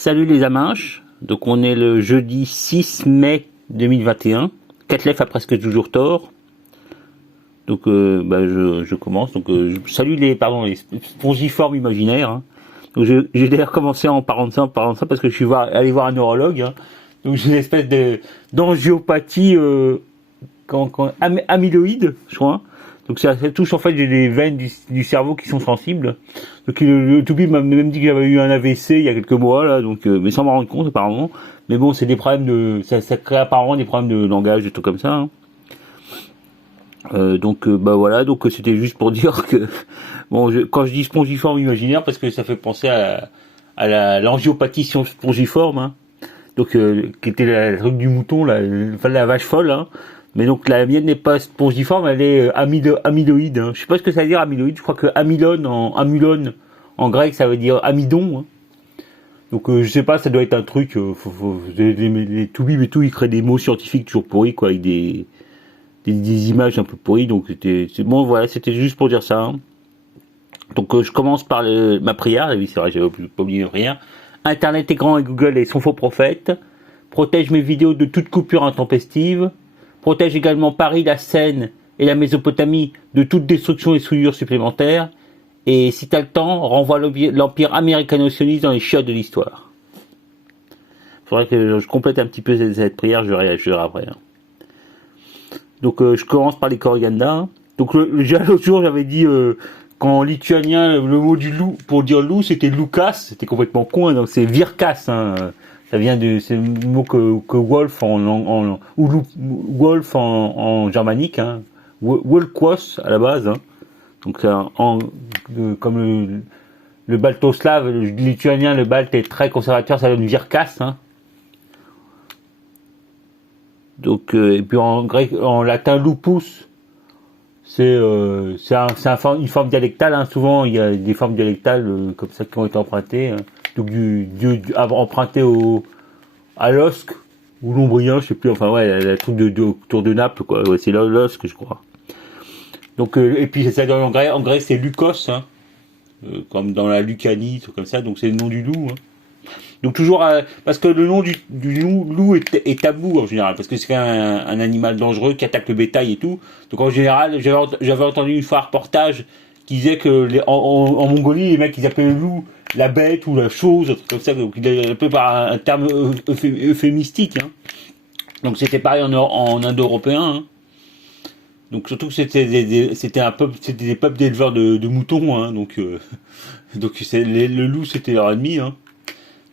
Salut les amanches, donc on est le jeudi 6 mai 2021, Catlef a presque toujours tort, donc je commence, je salue les spongiformes imaginaires, hein. Donc j'ai d'ailleurs commencé en parlant de ça parce que je suis allé voir un neurologue, hein. Donc j'ai une espèce d'angiopathie amyloïde, je crois. Donc ça touche en fait, j'ai des veines du cerveau qui sont sensibles. Donc le Toubi m'a même dit que j'avais eu un AVC il y a quelques mois là, donc mais sans m'en rendre compte apparemment. Mais bon, c'est des problèmes ça crée apparemment des problèmes de langage, des trucs comme ça, hein. Voilà, donc c'était juste pour dire que bon, quand je dis spongiforme imaginaire, parce que ça fait penser à l'angiopathie spongiforme, hein. Donc qui était la truc du mouton là, la vache folle, hein. Mais donc la mienne n'est pas spongiforme, elle est amyloïde, hein. Je sais pas ce que ça veut dire amyloïde, je crois que amylone en grec ça veut dire amidon, hein. Donc je sais pas, ça doit être un truc, les toubibs et tout, ils créent des mots scientifiques toujours pourris quoi, avec des images un peu pourries, donc c'est bon, voilà, c'était juste pour dire ça, hein. Donc je commence par ma prière, oui c'est vrai, j'avais pas oublié ma prière. Internet est grand et Google est son faux prophète. Protège mes vidéos de toute coupure intempestive. Protège également Paris, la Seine et la Mésopotamie de toute destruction et souillure supplémentaires. Et si t'as le temps, renvoie l'empire américano-sioniste dans les chiottes de l'histoire. Faudrait que je complète un petit peu cette prière, je réagirai après, hein. Donc je commence par les Koriganda, hein. Donc l'autre jour j'avais dit qu'en lituanien le mot du loup pour dire loup c'était Lukas, c'était complètement con, hein. Donc c'est Virkas, hein. Ça vient c'est le mot que wolf wolf en germanique, hein. Wolkos à la base, hein. Donc comme le baltoslave, le lituanien, le balte est très conservateur, ça donne Virkas, hein. Donc et puis en grec, en latin lupus, c'est une forme dialectale, hein. Souvent il y a des formes dialectales comme ça qui ont été empruntées, hein. Donc emprunté à l'osque ou l'ombrien, je sais plus, enfin ouais, le truc autour de Naples quoi, ouais, c'est l'osque je crois. Donc et puis ça donne en grec c'est Lukos, hein. Comme dans la Lucanie, tout comme ça, donc c'est le nom du loup, hein. Donc toujours parce que le nom du loup est tabou en général, parce que c'est un animal dangereux qui attaque le bétail et tout. Donc en général, j'avais entendu une fois un reportage qui disait que en Mongolie, les mecs ils appelaient le loup la bête ou la chose, un truc comme ça, donc il est un peu par un terme euphémistique, hein. Donc c'était pareil en indo-européen, hein. Donc surtout que c'était des peuples d'éleveurs de moutons, hein. Donc le loup c'était leur ennemi, hein.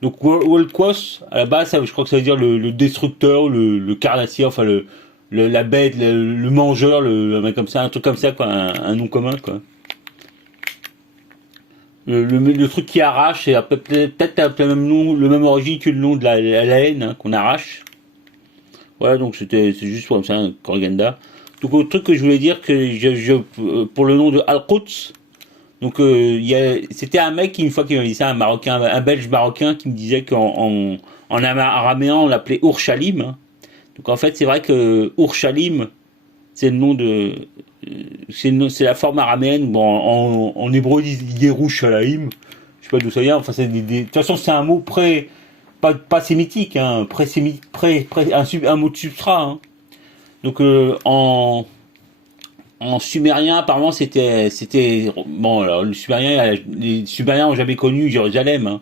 Donc Wolkos, à la base, je crois que ça veut dire le destructeur, le carnassier, enfin la bête, le mangeur, un mec comme ça, un truc comme ça, quoi, un nom commun, quoi. Le truc qui arrache, c'est peut-être le même nom, le même origine que le nom de la haine, hein, qu'on arrache. Voilà, donc c'est juste comme ça, un Koriganda. Donc le truc que je voulais dire que pour le nom de Al-Quds. Donc c'était un mec qui une fois qui m'avait dit ça, un belge marocain qui me disait qu'en araméen on l'appelait Ourchalim, hein. Donc en fait c'est vrai que Ourchalim c'est le nom c'est la forme araméenne. Bon en hébreu ils disent Yerushalayim, je sais pas d'où ça vient. Enfin de toute façon c'est un mot pas sémitique, hein, un mot de substrat, hein. Donc en sumérien, apparemment, c'était bon. Alors, les Sumériens ont jamais connu Jérusalem, hein.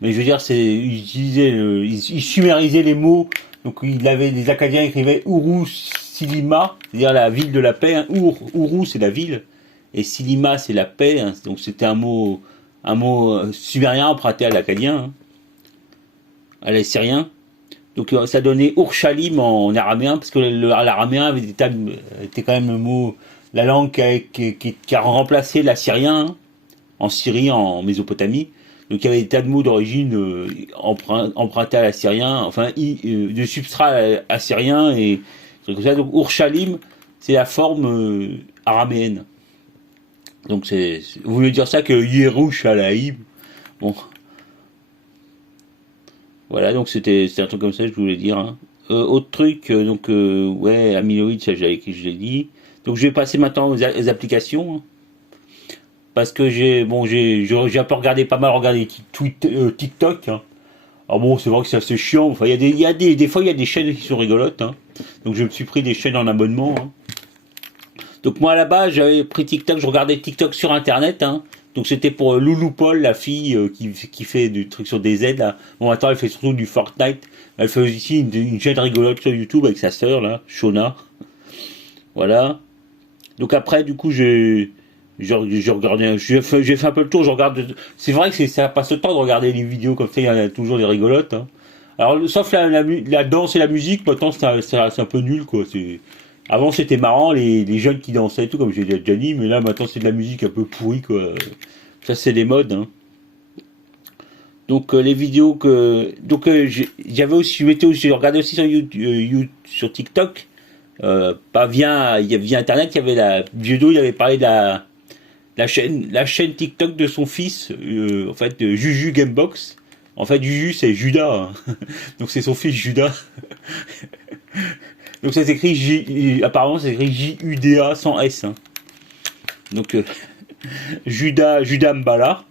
Mais je veux dire, ils sumérisaient les mots. Donc, les Acadiens écrivaient Uru Silima, c'est-à-dire la ville de la paix, hein. Uru, c'est la ville, et Silima, c'est la paix, hein. Donc, c'était un mot sumérien emprunté à l'Acadien, hein, à l'Assyrien. Donc, ça donnait Urshalim en araméen, parce que l'araméen était quand même le mot, la langue qui a remplacé l'assyrien, hein, en Syrie, en Mésopotamie. Donc il y avait des tas de mots d'origine empruntés à l'assyrien, enfin de substrat assyrien et comme ça. Donc Urshalim, c'est la forme araméenne. Donc vous voulez dire ça que Yerushalayim. Bon, voilà, donc c'était un truc comme ça, je voulais dire, hein. Autre truc, ouais, amyloïde, ça je l'ai dit. Donc je vais passer maintenant aux applications, hein. Parce que j'ai un peu regardé, pas mal regardé TikTok, hein. Alors bon, c'est vrai que c'est assez chiant. Enfin, des fois, il y a des chaînes qui sont rigolotes, hein. Donc je me suis pris des chaînes en abonnement, hein. Donc moi, là-bas, j'avais pris TikTok, je regardais TikTok sur Internet, hein. Donc c'était pour Loulou Paul, la fille qui fait du truc sur des aides, là. Bon, attends, elle fait surtout du Fortnite. Elle fait aussi une chaîne rigolote sur YouTube avec sa sœur, là, Shona. Voilà. Donc après, du coup, j'ai regardé, j'ai fait un peu le tour, je regarde, c'est vrai que ça passe le temps de regarder les vidéos comme ça, il y en a toujours des rigolotes, hein. Alors, sauf la danse et la musique, maintenant c'est un peu nul, quoi. Avant c'était marrant, les jeunes qui dansaient et tout, comme j'ai déjà dit, mais là maintenant c'est de la musique un peu pourrie, quoi. Ça c'est les modes, hein. Donc les vidéos donc j'avais aussi, je regardais aussi sur YouTube, sur TikTok, pas via Internet, il y avait la vidéo, il avait parlé de la chaîne TikTok de son fils, en fait, Juju Gamebox. En fait, Juju, c'est Judas, hein. Donc c'est son fils Judas. Donc ça s'écrit apparemment ça s'écrit Juda sans S, hein. Donc Judas Mbala.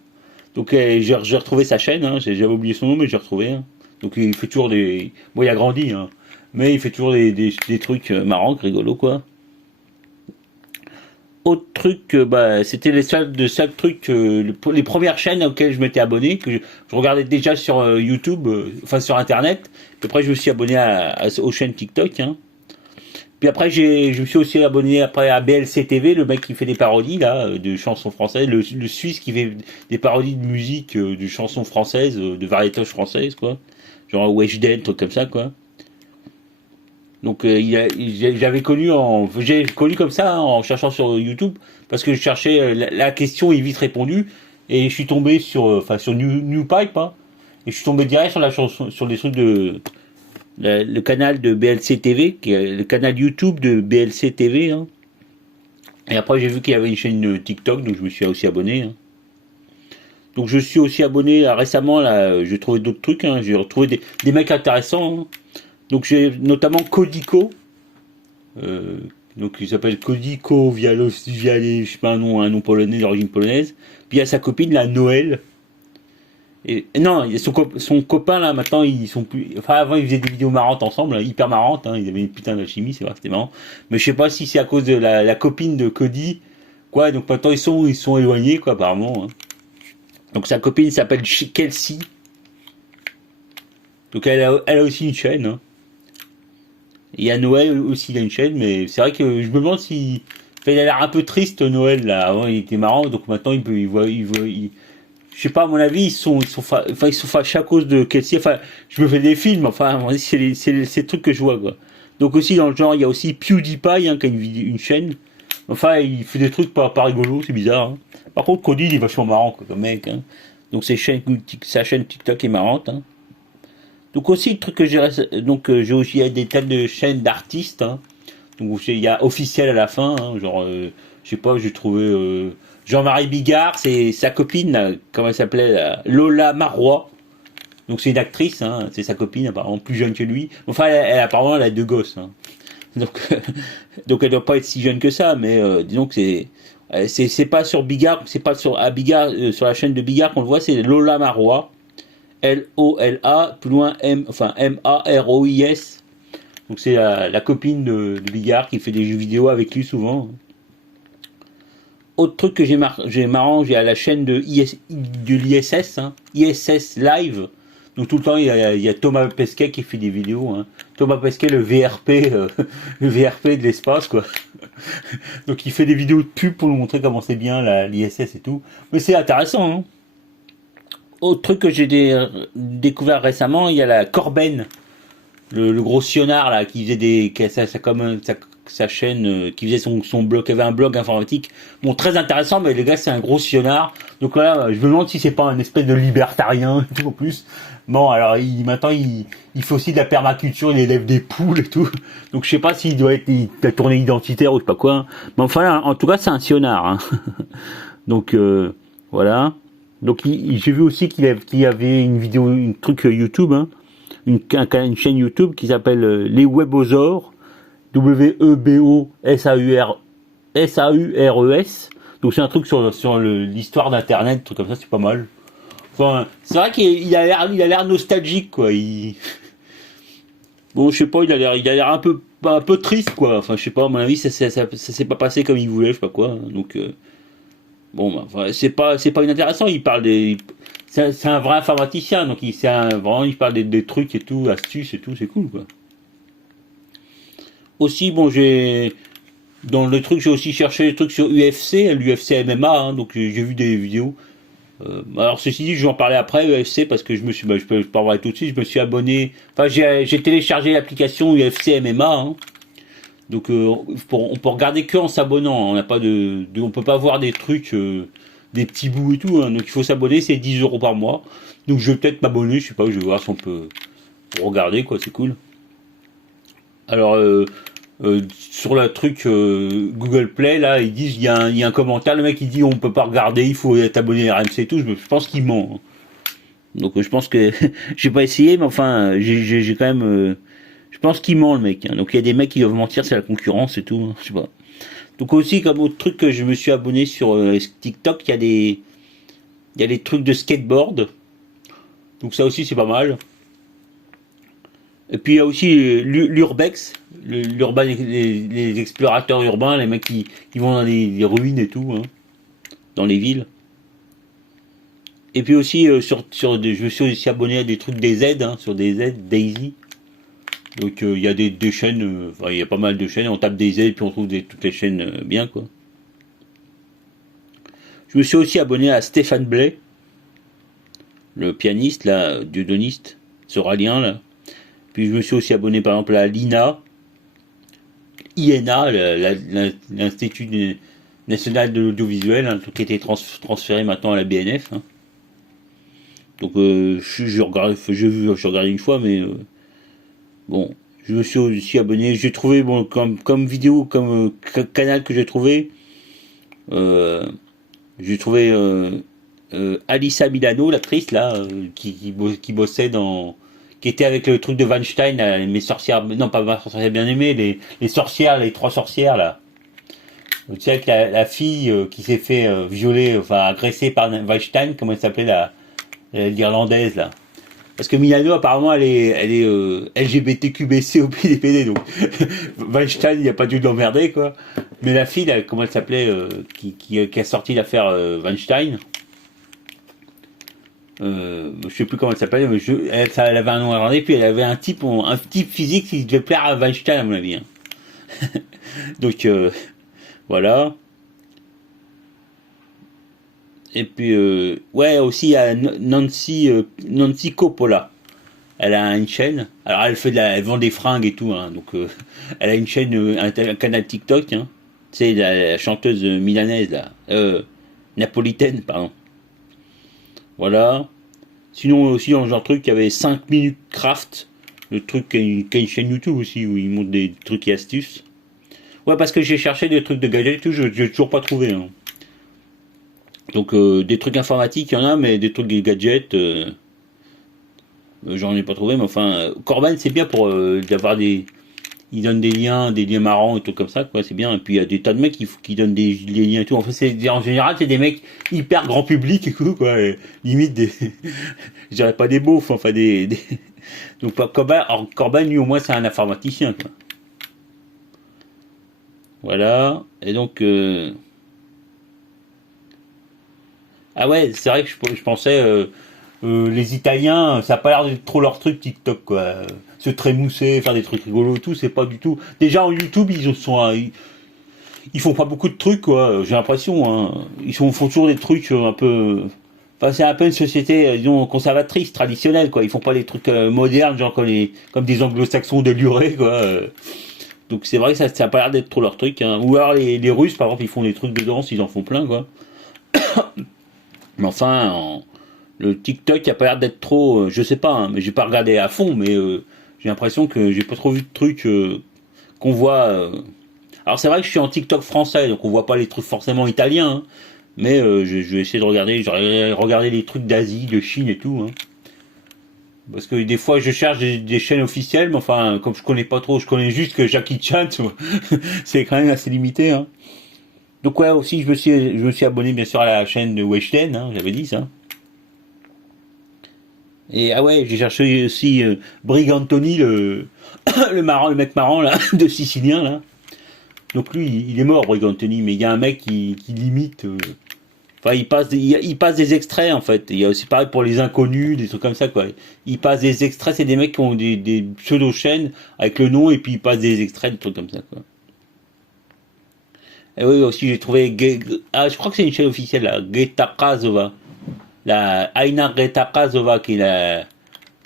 Donc j'ai retrouvé sa chaîne, hein. J'avais oublié son nom, mais j'ai retrouvé, hein. Donc il fait toujours des... Bon, il a grandi, hein. Mais il fait toujours des trucs marrants, rigolos, quoi. Autre truc, bah, c'était les seuls trucs, les premières chaînes auxquelles je m'étais abonné, que je regardais déjà sur YouTube, enfin sur Internet. Puis après, je me suis abonné aux chaînes TikTok, hein. Puis après, je me suis aussi abonné après à BLC TV, le mec qui fait des parodies là, de chansons françaises, le Suisse qui fait des parodies de musique, de chansons françaises, de variétoches françaises, quoi. Genre Weshden, truc comme ça, quoi. Donc j'ai connu comme ça, hein, en cherchant sur YouTube, parce que je cherchais la question est vite répondue, et je suis tombé sur New Pipe, hein, et je suis tombé direct sur la chanson, sur les trucs le canal de BLC TV, qui est le canal YouTube de BLC TV, hein. Et après j'ai vu qu'il y avait une chaîne TikTok, donc je me suis aussi abonné, hein. Donc je suis aussi abonné récemment, là, j'ai trouvé d'autres trucs, hein, j'ai retrouvé des mecs intéressants, hein. Donc j'ai notamment Codico, euh, donc il s'appelle Codico Vialos, je sais pas un nom polonais, d'origine polonaise. Puis il y a sa copine, la Noël. Et non, il y a son copain là, maintenant ils sont plus. Enfin avant ils faisaient des vidéos marrantes ensemble, hein, hyper marrantes, hein, ils avaient une putain d'alchimie, c'est vrai, c'était marrant. Mais je sais pas si c'est à cause de la copine de Cody, quoi. Donc maintenant ils sont éloignés, quoi, apparemment, hein. Donc sa copine s'appelle Kelsey. Donc elle a aussi une chaîne, hein. Il y a Noël aussi, il a une chaîne, mais c'est vrai que je me demande si. Enfin, il a l'air un peu triste, Noël, là. Avant, il était marrant, donc maintenant, je sais pas, à mon avis, ils sont fâchés à cause de Kelsey. Enfin, je me fais des films, enfin, c'est le truc que je vois, quoi. Donc aussi, dans le genre, il y a aussi PewDiePie, hein, qui a une chaîne. Enfin, il fait des trucs pas rigolos, c'est bizarre, hein. Par contre, Cody, il est vachement marrant, quoi, comme mec, hein. Donc sa chaîne TikTok est marrante, hein. Donc aussi le truc que j'ai aussi des tas de chaînes d'artistes, hein. Donc il y a officiel à la fin, hein, genre je sais pas, j'ai trouvé Jean-Marie Bigard, c'est sa copine là, comment elle s'appelait là, Lola Marois. Donc c'est une actrice, hein, c'est sa copine apparemment plus jeune que lui. Enfin apparemment elle a deux gosses, hein. Donc donc elle doit pas être si jeune que ça, mais disons que c'est pas sur Bigard, c'est pas sur à Bigard, sur la chaîne de Bigard qu'on le voit, c'est Lola Marois. Lola, plus loin Marois. Donc c'est la copine de Bigard qui fait des jeux vidéo avec lui souvent. Autre truc que j'ai marrant, j'ai à la chaîne de l'ISS, hein, ISS Live. Donc tout le temps il y a Thomas Pesquet qui fait des vidéos, hein. Thomas Pesquet, le VRP, le VRP de l'espace, quoi. Donc il fait des vidéos de pub pour nous montrer comment c'est bien l'ISS et tout. Mais c'est intéressant, hein. Autre truc que j'ai découvert récemment, il y a la Corben, le gros sionnard là, qui faisait sa chaîne, qui faisait son blog, qui avait un blog informatique. Bon, très intéressant, mais les gars, c'est un gros sionnard. Donc là, je me demande si c'est pas un espèce de libertarien et tout en plus. Bon, alors maintenant il fait aussi de la permaculture, il élève des poules et tout. Donc je sais pas s'il doit être de la tournée identitaire ou je sais pas quoi. Mais enfin, en tout cas, c'est un sionnard, hein. Donc voilà. Donc j'ai vu aussi qu'il y avait une vidéo, un truc YouTube, hein, une chaîne YouTube qui s'appelle Les Webosaures, WEBOSAURES. Donc c'est un truc sur l'histoire d'Internet, un truc comme ça, c'est pas mal. Enfin, c'est vrai qu'il a l'air nostalgique, quoi. Bon, je sais pas, il a l'air un peu triste, quoi. Enfin, je sais pas, à mon avis, ça s'est pas passé comme il voulait, je sais pas quoi. Donc, bon, bah, enfin, c'est pas inintéressant. Il parle des, c'est un vrai informaticien, donc vraiment, il parle des trucs et tout, astuces et tout, c'est cool, quoi. Aussi, bon, dans le truc, j'ai aussi cherché des trucs sur UFC, l'UFC MMA, hein, donc j'ai vu des vidéos. Alors ceci dit, je vais en parler après UFC parce que je peux en parler tout de suite. Je me suis abonné, enfin j'ai téléchargé l'application UFC MMA, hein. Donc on peut regarder que en s'abonnant. On n'a pas on peut pas voir des trucs, des petits bouts et tout, hein. Donc il faut s'abonner, c'est 10 € par mois. Donc je vais peut-être m'abonner, je sais pas, je vais voir si on peut regarder quoi, c'est cool. Alors sur le truc Google Play là, ils disent il y a un commentaire, le mec il dit on peut pas regarder, il faut être abonné à RMC et tout. Je pense qu'il ment, hein. Donc je pense que j'ai pas essayé, mais enfin j'ai quand même, je pense qu'il ment le mec, hein. Donc il y a des mecs qui doivent mentir, c'est la concurrence et tout, hein, je sais pas. Donc aussi comme autre truc que je me suis abonné sur TikTok, il y a des trucs de skateboard. Donc ça aussi c'est pas mal. Et puis il y a aussi l'urbex, les explorateurs urbains, les mecs qui vont dans les ruines et tout, hein, dans les villes. Et puis aussi je me suis aussi abonné à des trucs des aides, hein, sur des aides Daisy. Donc il y a des chaînes, enfin il y a pas mal de chaînes, on tape des aides puis on trouve toutes les chaînes bien quoi. Je me suis aussi abonné à Stéphane Blais, le pianiste là, dieudoniste, sauralien là. Puis je me suis aussi abonné par exemple à l'INA, INA, l'Institut national de l'audiovisuel, un truc qui a été transféré maintenant à la BNF, hein. Donc je regardé une fois, mais bon, je me suis aussi abonné. J'ai trouvé bon comme vidéo, comme canal que euh, j'ai trouvé Alissa Milano, l'actrice là, qui bossait qui était avec le truc de Weinstein, mes sorcières, non pas ma sorcière bien aimée, les sorcières, les trois sorcières là. Tu sais, avec la fille qui s'est fait violer, enfin agresser par Weinstein, comment elle s'appelait l'Irlandaise là. Parce que Milano apparemment elle est LGBTQBC au PDPD, donc Weinstein il a pas dû l'emmerder quoi. Mais la fille là, comment elle s'appelait qui a sorti l'affaire Weinstein, je sais plus comment elle s'appelait, mais elle avait un nom irlandais, puis elle avait un type physique qui devait plaire à Weinstein à mon avis, hein. Donc voilà. Et puis ouais aussi il y a Nancy Coppola. Elle a une chaîne. Alors elle vend des fringues et tout, hein, donc elle a une chaîne, un canal TikTok, hein. C'est la chanteuse milanaise là, napolitaine pardon. Voilà. Sinon aussi dans le genre truc, il y avait 5 minutes craft, le truc qui a une chaîne YouTube aussi où ils montrent des trucs et astuces. Ouais parce que j'ai cherché des trucs de gadgets et tout, j'ai toujours pas trouvé, hein. Donc des trucs informatiques, il y en a, mais des trucs de gadgets, j'en ai pas trouvé. Mais enfin, Corban c'est bien pour d'avoir il donne des liens marrants et tout comme ça, quoi, c'est bien. Et puis il y a des tas de mecs qui donnent des liens et tout. Enfin, en général, c'est des mecs hyper grand public et tout, quoi. Et limite je dirais pas des beaufs, enfin donc Corban, lui au moins c'est un informaticien, quoi. Voilà. Et donc ah ouais, c'est vrai que je pensais les Italiens, ça a pas l'air d'être trop leur truc TikTok quoi. Se trémousser, faire des trucs rigolos, tout, c'est pas du tout. Déjà en YouTube, ils font pas beaucoup de trucs quoi. J'ai l'impression, hein. Font toujours des trucs un peu. Enfin, c'est un peu une société, disons, conservatrice, traditionnelle quoi. Ils font pas des trucs modernes, genre comme des Anglo-Saxons délurés quoi. Donc c'est vrai que ça a pas l'air d'être trop leur truc, hein. Ou alors les Russes, par exemple, ils font des trucs de danse, ils en font plein quoi. Mais enfin, le TikTok, il a pas l'air d'être trop, je sais pas, hein, mais j'ai pas regardé à fond, mais j'ai l'impression que j'ai pas trop vu de trucs qu'on voit. Alors c'est vrai que je suis en TikTok français, donc on voit pas les trucs forcément italiens, hein, mais je vais essayer de regarder, j'aurais regardé les trucs d'Asie, de Chine et tout, hein. Parce que des fois je cherche des chaînes officielles, mais enfin comme je connais pas trop, je connais juste que Jackie Chan, tu vois. C'est quand même assez limité, hein. Donc ouais aussi je me suis abonné bien sûr à la chaîne de Weshden, hein, j'avais dit ça. Et ah ouais, j'ai cherché aussi Brig Anthony, le mec marrant là, de Sicilien là. Donc lui, il est mort, Brig Anthony, mais il y a un mec qui l'imite. Enfin, il passe des extraits en fait. Il y a aussi pareil pour les inconnus, des trucs comme ça quoi. Il passe des extraits, c'est des mecs qui ont des pseudo chaînes avec le nom et puis ils passent des extraits, des trucs comme ça quoi. Et oui aussi j'ai trouvé, ah je crois que c'est une chaîne officielle là, Getakazova, la Aina Getakazova qui est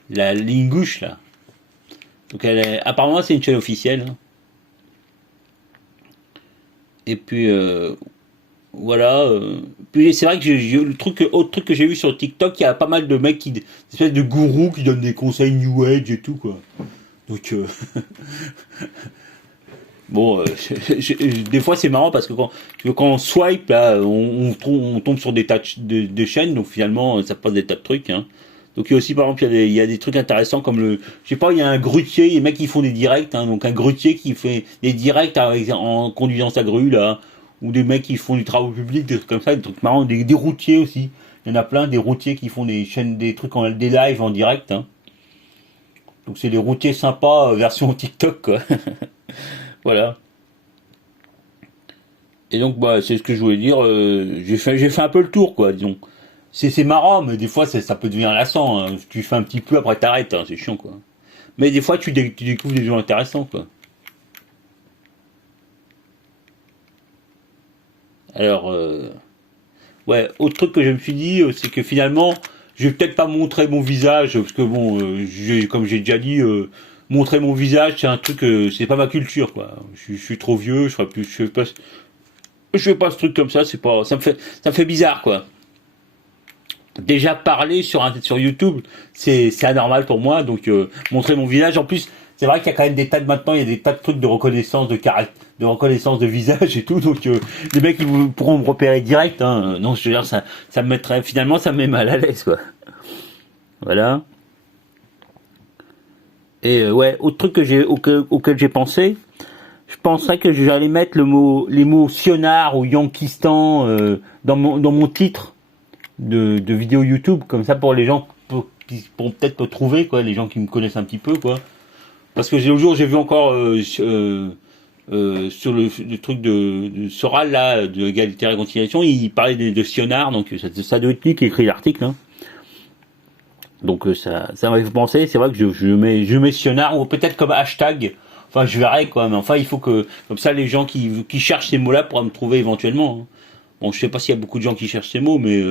la linguche là. Donc apparemment c'est une chaîne officielle. Hein. Et puis voilà. Puis c'est vrai que autre truc que j'ai vu sur TikTok, il y a pas mal de mecs des espèces de gourous qui donnent des conseils New Age et tout quoi. Donc bon, des fois c'est marrant parce que quand on swipe là, on tombe sur des tas de chaînes, donc finalement ça passe des tas de trucs. Hein. Donc il y a aussi par exemple il y a des trucs intéressants comme je sais pas, il y a un grutier, les mecs qui font des directs, hein, donc un grutier qui fait des directs en conduisant sa grue là, ou des mecs qui font du travaux publics, des trucs comme ça, des trucs marrants, des routiers aussi. Il y en a plein, des routiers qui font des chaînes, des trucs des lives en direct. Hein. Donc c'est des routiers sympas version TikTok quoi. Voilà. Et donc bah c'est ce que je voulais dire. J'ai fait un peu le tour quoi, disons. C'est marrant, mais des fois ça peut devenir lassant. Hein. Tu fais un petit peu, après t'arrêtes, hein, c'est chiant quoi. Mais des fois tu découvres des gens intéressants quoi. Alors ouais, autre truc que je me suis dit, c'est que finalement je vais peut-être pas montrer mon visage parce que bon, comme j'ai déjà dit, montrer mon visage c'est un truc, c'est pas ma culture quoi. Je suis trop vieux, je fais pas ce truc comme ça, c'est pas, ça me fait bizarre quoi. Déjà parler sur YouTube, c'est anormal pour moi. Donc montrer mon visage. En plus, c'est vrai qu'il y a quand même des tas de maintenant, il y a des tas de trucs de reconnaissance de reconnaissance de visage et tout. Donc les mecs ils pourront me repérer direct. Hein. Non, je veux dire ça me mettrait finalement ça me met mal à l'aise quoi. Voilà. Et ouais, autre truc auquel j'ai pensé, je penserais que j'allais mettre les mots Sionard ou Yankistan dans mon titre de vidéos YouTube, comme ça pour les gens qui pourront peut-être me trouver, quoi, les gens qui me connaissent un petit peu, quoi. Parce que l'autre jour, j'ai vu encore sur le truc de Soral, là, de Égalité et Réconciliation, il parlait de Sionard, donc ça doit être lui qui écrit l'article. Hein. Donc ça m'a fait penser, c'est vrai que je mets Sionard, ou peut-être comme hashtag, enfin je verrai, quoi, mais enfin il faut que, comme ça, les gens qui cherchent ces mots-là pourront me trouver éventuellement. Hein. Bon, je sais pas s'il y a beaucoup de gens qui cherchent ces mots, mais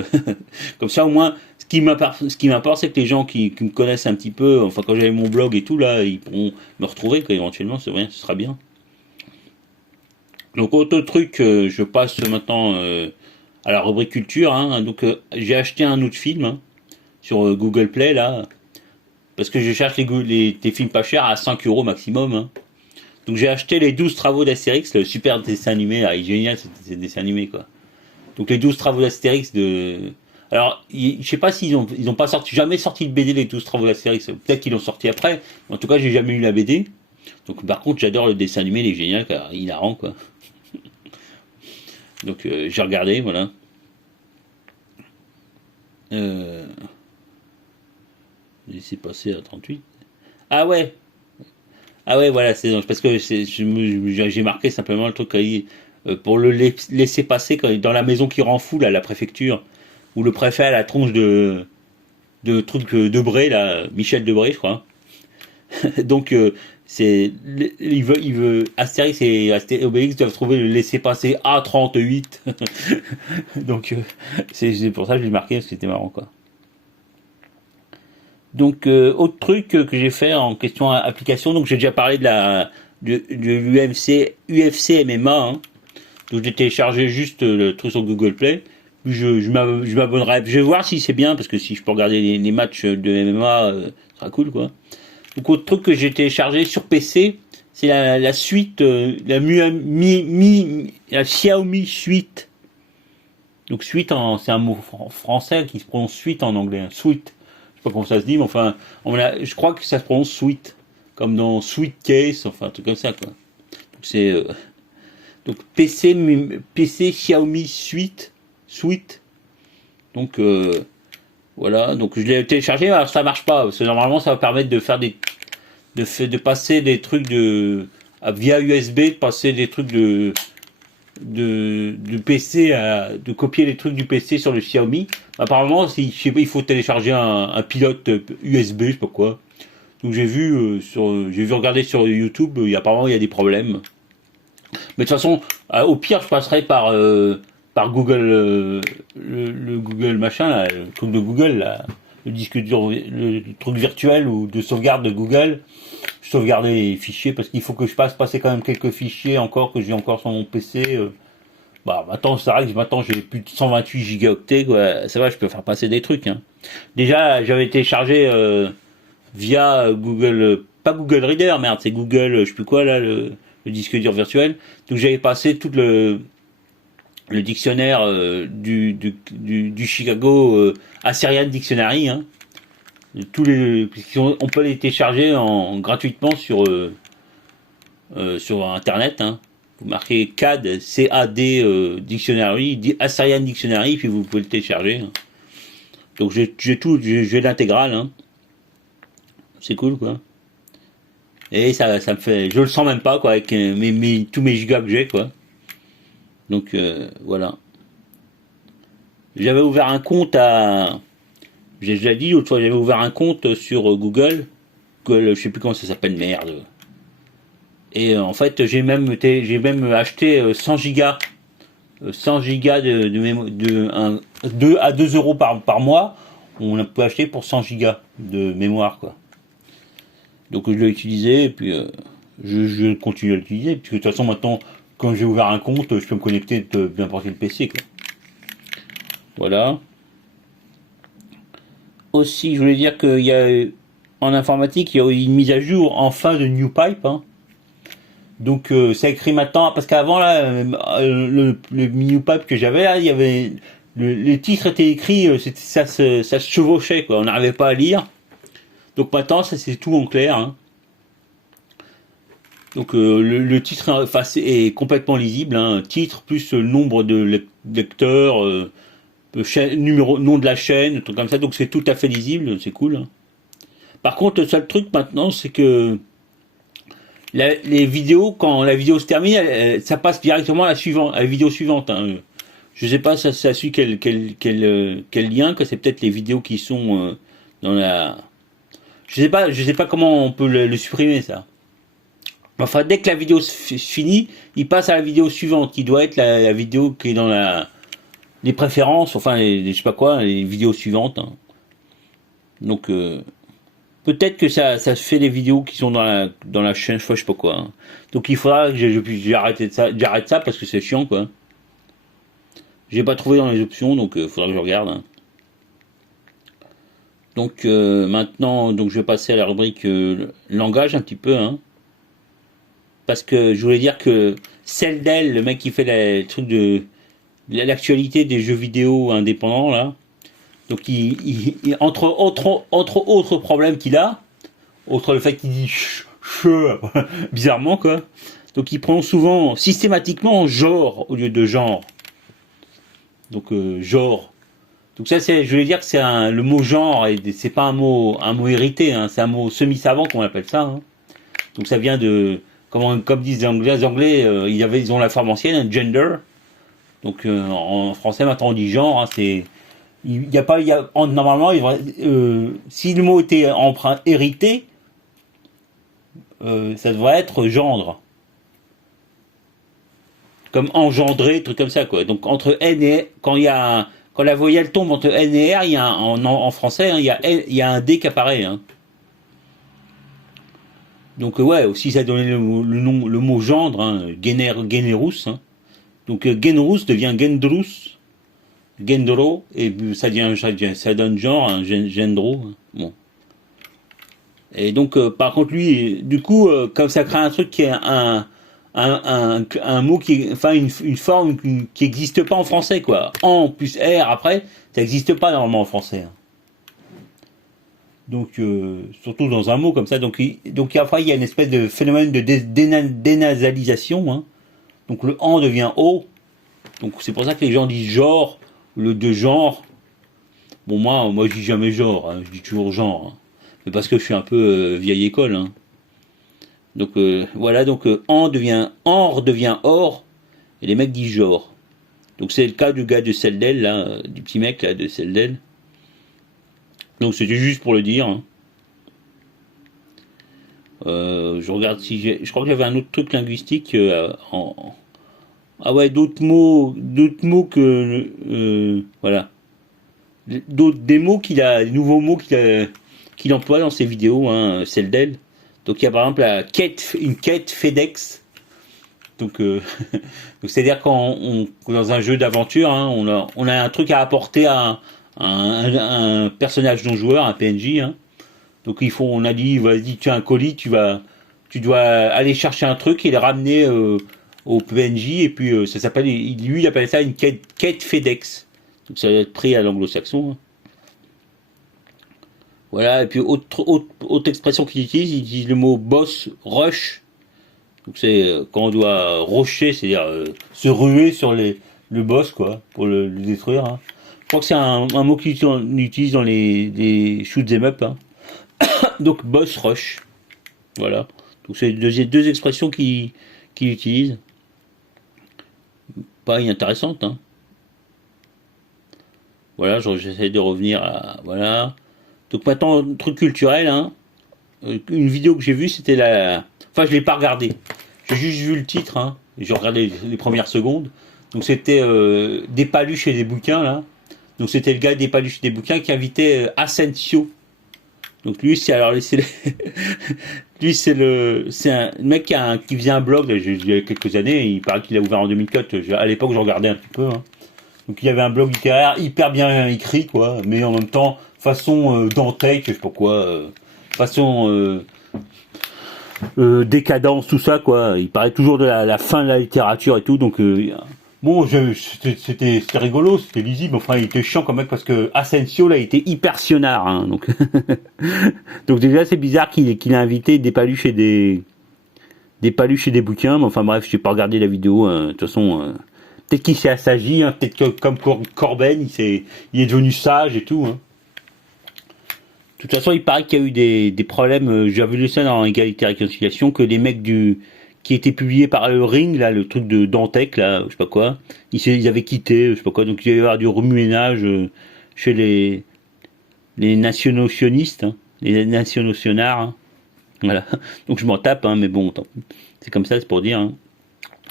comme ça au moins, ce qui m'importe, c'est que les gens qui me connaissent un petit peu, enfin quand j'avais mon blog et tout là, ils pourront me retrouver quoi, éventuellement, c'est vrai, ce sera bien. Donc autre truc, je passe maintenant à la rubrique culture. Hein, donc j'ai acheté un autre film hein, sur Google Play là, parce que je cherche des films pas chers à 5 € maximum. Hein. Donc j'ai acheté les 12 travaux d'Astérix, le super dessin animé, là, il est génial ce dessin animé quoi. Donc les 12 travaux d'Astérix de... Alors, je sais pas s'ils ont pas jamais sorti de BD les 12 travaux d'Astérix. Peut-être qu'ils l'ont sorti après. En tout cas, j'ai jamais eu la BD. Donc par contre, j'adore le dessin animé, il est génial, car il hilarant quoi. Donc j'ai regardé, voilà. Euh... Laissez passer à 38. Ah ouais. Ah ouais, voilà, c'est parce que j'ai marqué simplement le truc pour le laisser passer quand, dans la maison qui rend fou, là, la préfecture, où le préfet a la tronche de truc Debré, là, Michel Debré, je crois. Donc, il veut, Astérix et Obélix doivent trouver le laisser passer A38. Donc, c'est pour ça que je l'ai marqué, parce que c'était marrant, quoi. Donc, autre truc que j'ai fait en question application, donc j'ai déjà parlé de UFC MMA, hein. Donc j'ai téléchargé juste le truc sur Google Play. Puis je m'abonnerai. Je vais voir si c'est bien, parce que si je peux regarder les matchs de MMA, ça sera cool quoi. Donc autre truc que j'ai téléchargé sur PC, c'est la suite, la Xiaomi Suite. Donc suite, c'est un mot français qui se prononce suite en anglais. Hein. Suite. Je sais pas comment ça se dit, mais enfin, je crois que ça se prononce suite. Comme dans Sweet Case, enfin un truc comme ça quoi. Donc c'est... donc PC Xiaomi Suite. Donc Voilà, donc je l'ai téléchargé, alors ça marche pas, parce que normalement ça va permettre de faire de passer des trucs via USB, de passer des trucs du PC de copier les trucs du PC sur le Xiaomi. Apparemment, je sais pas, il faut télécharger un pilote USB, je sais pas quoi. Donc j'ai vu regarder sur YouTube, apparemment il y a des problèmes. Mais de toute façon, au pire, je passerai par Google, le Google machin, là, le truc de Google, là, le disque dur, le truc virtuel ou de sauvegarde de Google. Je sauvegarder les fichiers parce qu'il faut que je passer quand même quelques fichiers encore que j'ai encore sur mon PC. Bah maintenant, c'est vrai que maintenant j'ai plus de 128 gigaoctets, quoi. Ça va, je peux faire passer des trucs. Hein. Déjà, j'avais téléchargé via Google, pas Google Reader, merde, c'est Google, je sais plus quoi là, le disque dur virtuel. Donc j'avais passé tout le dictionnaire du Chicago Assyrian Dictionary. Hein. On peut les télécharger gratuitement sur internet. Hein. Vous marquez CAD, C-A-D Dictionary, Assyrian Dictionary, puis vous pouvez le télécharger. Hein. Donc j'ai l'intégrale. Hein. C'est cool quoi. Et ça me fait, je le sens même pas quoi avec tous mes gigas que j'ai quoi. Donc voilà. J'avais ouvert un compte j'ai déjà dit l'autre fois, j'avais ouvert un compte sur Google, je sais plus comment ça s'appelle, merde. Et en fait, j'ai même acheté 100 gigas, 100 gigas de mémoire, 2 à 2 euros par mois. On peut acheter pour 100 gigas de mémoire, quoi. Donc je l'ai utilisé, et puis je continue à l'utiliser, puisque de toute façon maintenant, quand j'ai ouvert un compte, je peux me connecter de n'importe quel PC, quoi. Voilà. Aussi, je voulais dire qu'il y a en informatique, il y a une mise à jour enfin de NewPipe. Hein. Donc c'est écrit maintenant, parce qu'avant là, le NewPipe que j'avais là, il y avait les titres étaient écrits, ça se chevauchait quoi, on n'arrivait pas à lire. Donc maintenant, ça c'est tout en clair. Hein. Donc le titre est complètement lisible, hein. Titre plus le nombre de lecteurs. Nom de la chaîne, truc comme ça, donc c'est tout à fait lisible, c'est cool. Hein. Par contre, le seul truc maintenant, c'est que les vidéos, quand la vidéo se termine, ça passe directement à la vidéo suivante. Hein. Je sais pas, ça suit quel lien, que c'est peut-être les vidéos qui sont dans la. Je sais pas comment on peut le supprimer ça. Enfin, dès que la vidéo se finit, il passe à la vidéo suivante, qui doit être la vidéo qui est dans les préférences, enfin je sais pas quoi, les vidéos suivantes. Hein. Donc peut-être que ça fait des vidéos qui sont dans la chaîne, je sais pas quoi. Hein. Donc il faudra que j'arrête ça parce que c'est chiant quoi. J'ai pas trouvé dans les options, donc il faudra que je regarde. Hein. Donc maintenant, donc je vais passer à la rubrique langage un petit peu. Hein. Parce que je voulais dire que Celdel, le mec qui fait le truc de l'actualité des jeux vidéo indépendants là. Donc entre autres problèmes qu'il a, outre le fait qu'il dit bizarrement quoi. Donc il prend souvent systématiquement genre au lieu de genre. Donc genre. Donc ça je voulais dire que c'est le mot genre et c'est pas un mot hérité, hein, c'est un mot semi-savant qu'on appelle ça. Hein. Donc ça vient de comme disent les Anglais, ils ont la forme ancienne, un gender. Donc en français maintenant on dit genre, hein, c'est normalement si le mot était hérité, ça devrait être gendre, comme engendré, truc comme ça quoi. Donc entre n et quand la voyelle tombe entre n et r, il y a en français, hein, il y a un d qui apparaît. Hein. Donc ouais, aussi ça a donné le mot gendre, hein, generus. Hein. Donc genrus devient gendrus, gendro, et ça donne genre, un gendro. Hein. Bon. Et donc par contre lui, du coup, comme ça crée un truc qui est un mot qui, enfin une forme qui n'existe pas en français quoi. En plus R après, ça n'existe pas normalement en français. Hein. Donc surtout dans un mot comme ça. Donc après il y a une espèce de phénomène de dénasalisation. Hein. Donc le en devient o. Donc c'est pour ça que les gens disent genre, le de genre. Bon, moi je dis jamais genre, hein, je dis toujours genre. Hein. Mais parce que je suis un peu vieille école. Hein. Donc voilà, donc en redevient or, et les mecs disent genre. Donc c'est le cas du gars de Celdel, là, du petit mec là de Celdel. Donc c'était juste pour le dire. Hein. Je regarde si j'ai. Je crois que j'avais un autre truc linguistique ah ouais, d'autres mots que voilà, des mots des nouveaux mots qu'il emploie dans ses vidéos, hein, Celdel. Donc il y a par exemple une quête FedEx. Donc donc c'est-à-dire dans un jeu d'aventure, hein, on a un truc à apporter à un personnage non joueur, un PNJ. Hein. Donc on a dit, vas-y, tu as un colis, tu dois aller chercher un truc et le ramener au PNJ, et puis ça s'appelle, lui il appelle ça une quête FedEx. Donc ça va être pris à l'anglo-saxon. Hein. Voilà, et puis autre expression qu'il utilise, il utilise le mot boss rush. Donc c'est quand on doit rusher, c'est-à-dire se ruer sur le boss, quoi, pour le détruire. Hein. Je crois que c'est un mot qu'on utilise dans les shoot 'em up. Hein. Donc boss rush. Voilà. Donc c'est deux expressions qu'il utilise. Pas intéressantes. Hein. Voilà, j'essaie de revenir à. Voilà. Donc maintenant, truc culturel. Hein. Une vidéo que j'ai vue, c'était la. Enfin, je l'ai pas regardée. J'ai juste vu le titre. Hein. J'ai regardé les premières secondes. Donc c'était des paluches et des bouquins, là. Donc c'était le gars des paluches et des bouquins qui invitait Asensio. Donc lui c'est lui c'est un mec qui faisait un blog il y a quelques années, il paraît qu'il a ouvert en 2004, à l'époque je regardais un petit peu. Hein. Donc il avait un blog littéraire hyper bien écrit, quoi, mais en même temps façon Dantec, je sais pas quoi, façon décadence, tout ça, quoi. Il parlait toujours de la fin de la littérature et tout, donc bon, c'était rigolo, c'était lisible. Enfin, il était chiant quand même parce que Asensio là, il était hyper sionnard, hein, donc donc déjà c'est bizarre qu'il a invité des paluches et des paluches et des bouquins. Mais enfin bref, je n'ai pas regardé la vidéo. De toute façon, peut-être qu'il s'est assagi, hein, peut-être que comme Corben, il est devenu sage et tout. Hein. De toute façon, il paraît qu'il y a eu des problèmes. J'avais lu ça dans Égalité et Réconciliation, que les mecs qui étaient publiés par le Ring, là, le truc de Dantec, là, je sais pas quoi, ils avaient quitté, je sais pas quoi. Donc il y avait avoir du remue-ménage chez les nationaux-sionistes, hein, les nationaux-sionards. Hein. Voilà. Donc je m'en tape, hein, mais bon, c'est comme ça, c'est pour dire. Hein.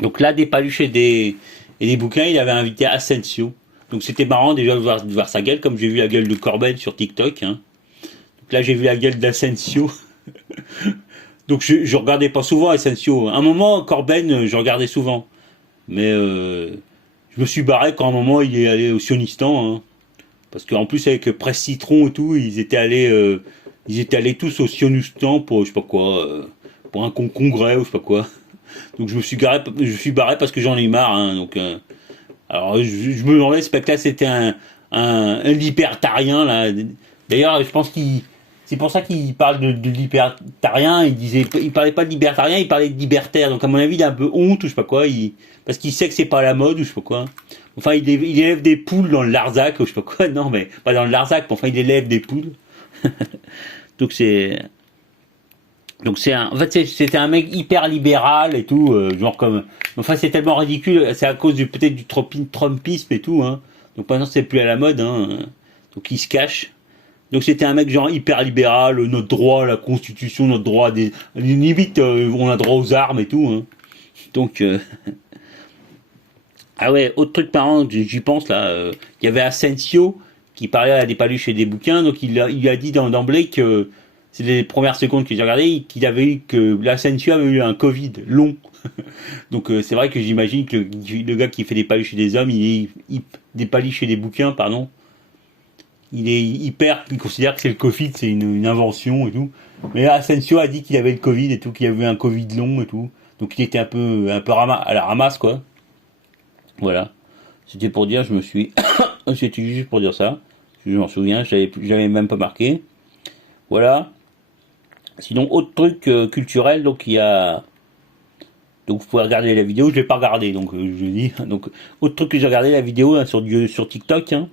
Donc là, des paluches et des bouquins, il avait invité Asensio. Donc c'était marrant déjà de voir sa gueule, comme j'ai vu la gueule de Corben sur TikTok. Hein. Donc là, j'ai vu la gueule d'Asensio. Donc je regardais pas souvent Asensio. À un moment, Corben, je regardais souvent. Mais je me suis barré quand à un moment il est allé au Sionistan. Hein. Parce qu'en plus avec Presse Citron et tout, ils étaient allés tous au Sionistan pour je sais pas quoi, pour un congrès ou je sais pas quoi. Donc je me suis barré parce que j'en ai marre. Hein, donc alors je me demandais ce mec-là c'était un libertarien là. D'ailleurs je pense c'est pour ça qu'il parle de libertarien. Il parlait pas de libertarien, il parlait de libertaire. Donc à mon avis il a un peu honte ou je sais pas quoi. Parce qu'il sait que c'est pas la mode ou je sais pas quoi. Enfin il élève des poules dans le Larzac ou je sais pas quoi. Non mais pas dans le Larzac. Mais enfin il élève des poules. Donc en fait c'était un mec hyper libéral et tout, genre comme. Enfin c'est tellement ridicule. C'est à cause peut-être du trumpisme et tout. Hein. Donc maintenant c'est plus à la mode. Hein. Donc il se cache. Donc c'était un mec genre hyper libéral, notre droit, la constitution, notre droit des limite on a droit aux armes et tout. Hein. Donc ah ouais, autre truc marrant, j'y pense là, il y avait Asensio qui parlait à des paluches et des bouquins, donc il a dit d'emblée que c'est les premières secondes que j'ai regardé que l'Asensio avait eu un Covid long. Donc c'est vrai que j'imagine que le gars qui fait des paluches et des hommes, des paluches et des bouquins, pardon. Il considère que c'est le Covid, c'est une invention et tout. Mais Asensio a dit qu'il avait le Covid et tout, qu'il avait un Covid long et tout. Donc il était un peu à la ramasse, quoi. Voilà. C'était pour dire, c'était juste pour dire ça. Je m'en souviens, j'avais même pas marqué. Voilà. Sinon, autre truc culturel, donc il y a. Donc vous pouvez regarder la vidéo, je l'ai pas regardé, donc je dis. Donc, autre truc que j'ai regardé la vidéo hein, sur TikTok, hein.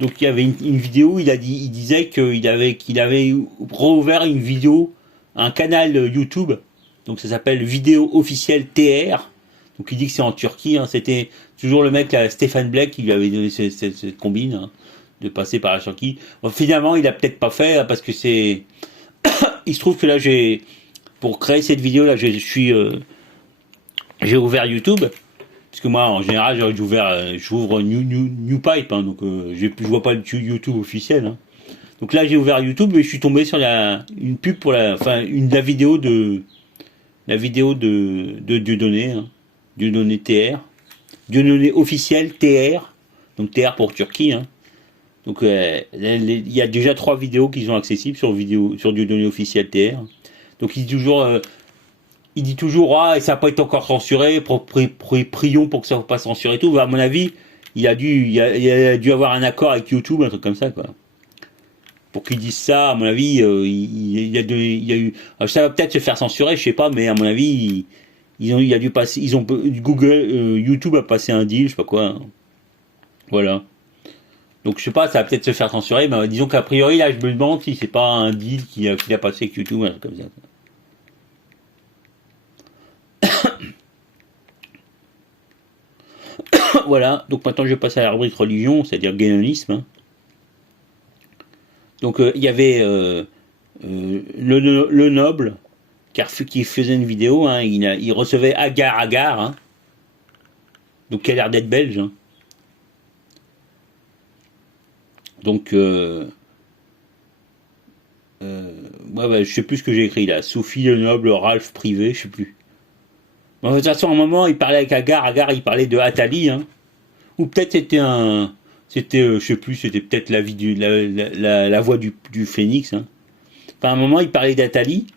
Donc il y avait une vidéo, il disait qu'il avait rouvert une vidéo, un canal YouTube. Donc ça s'appelle Vidéo officielle TR. Donc il dit que c'est en Turquie. Hein. C'était toujours le mec là, Stéphane Blake, qui lui avait donné cette combine, hein, de passer par la Turquie. Bon, finalement, il a peut-être pas fait, hein, parce que c'est. Il se trouve que là, pour créer cette vidéo là, j'ai ouvert YouTube. Parce que moi, en général, j'ouvre New Pipe, hein, donc je vois pas le YouTube officiel. Hein. Donc là, j'ai ouvert YouTube et je suis tombé sur une pub pour la vidéo de Dieudonné, hein, Dieudonné TR, Dieudonné officiel TR, donc TR pour Turquie. Hein. Donc il y a déjà 3 vidéos qui sont accessibles sur Dieudonné officiel TR. Donc il dit toujours ah, et ça n'a pas été encore censuré, prions pour que ça ne soit pas censuré et tout. À mon avis, il a dû avoir un accord avec YouTube, un truc comme ça, quoi. Pour qu'ils disent ça, à mon avis, il y a eu. Alors, ça va peut-être se faire censurer, je sais pas, mais à mon avis, il a dû passer. YouTube a passé un deal, je sais pas quoi. Hein. Voilà. Donc je sais pas, ça va peut-être se faire censurer, mais disons qu'a priori là, je me demande si c'est pas un deal qu'il a passé avec YouTube, un truc comme ça. Voilà, donc maintenant je vais passer à la rubrique religion, c'est-à-dire guénonisme. Hein. Donc il y avait le noble qui faisait une vidéo, hein, il recevait Agar, hein, donc qui a l'air d'être belge. Hein. Donc ouais, je sais plus ce que j'ai écrit là, Sophie le noble, Ralph privé, je sais plus. Bon, de toute façon, à un moment, il parlait avec Agar, il parlait de Atali, hein. Ou peut-être je sais plus, c'était peut-être la voix du phénix, hein. Enfin, à un moment, il parlait d'Atali,